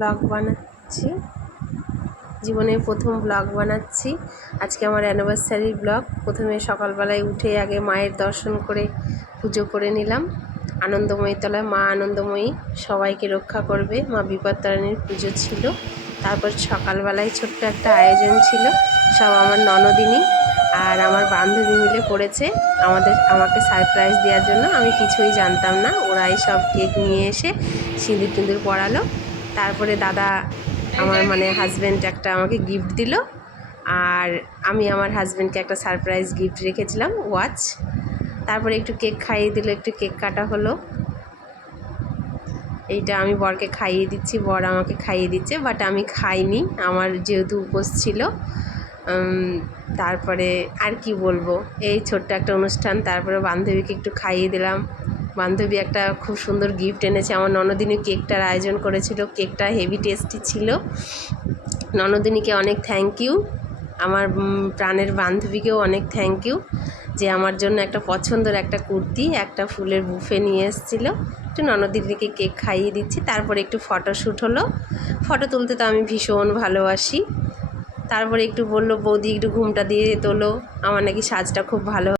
Blog বানাচ্ছি, জীবনের প্রথম ব্লগ বানাচ্ছি। আজকে আমার অ্যানিভার্সারির ব্লগ। প্রথমে সকালবেলায় উঠে আগে মায়ের দর্শন করে পুজো করে নিলাম। আনন্দময়ী তলায় মা আনন্দময়ী সবাইকে রক্ষা করবে, মা বিপত্তারিণীর পুজো ছিল। তারপর সকালবেলায় ছোট্ট একটা আয়োজন ছিল, সব আমার ননদিনী আর আমার বান্ধবী মিলে করেছে আমাকে সারপ্রাইজ দেওয়ার জন্য। আমি কিছুই জানতাম না, ওরাই সব কেক নিয়ে এসে সিঁদুর টিঁদুর পরালো। তারপরে দাদা আমার হাজব্যান্ড একটা আমাকে গিফট দিল, আর আমি আমার হাজব্যান্ডকে একটা সারপ্রাইজ গিফট রেখেছিলাম, ওয়াচ। তারপরে একটু কেক খাইয়ে দিল, একটু কেক কাটা হলো। এইটা আমি বরকে খাইয়ে দিচ্ছি, বর আমাকে খাইয়ে দিচ্ছে, বাট আমি খাইনি, আমার যেহেতু উপোস ছিল। তারপরে আর কি বলবো, এই ছোট্ট একটা অনুষ্ঠান। তারপরে বান্ধবীকে একটু খাইয়ে দিলাম। বান্ধবী একটা খুব সুন্দর গিফট এনেছে। আমার ননদিনী কেকটার আয়োজন করেছিল, কেকটা হেভি টেস্টি ছিল। ননদিনীকে অনেক থ্যাংক ইউ, আমার প্রাণের বান্ধবীকেও অনেক থ্যাংক ইউ, যে আমার জন্য একটা পছন্দের একটা কুর্তি, একটা ফুলের বুফে নিয়ে এসেছিলো। একটু ননদিনীকে কেক খাইয়ে দিচ্ছি। তারপরে একটু ফটোশ্যুট হলো। ফটো তুলতে তো আমি ভীষণ ভালোবাসি। তারপরে একটু বললো, বৌদি একটু ঘুমটা দিয়ে তোলো, আমার নাকি সাজটা খুব ভালো।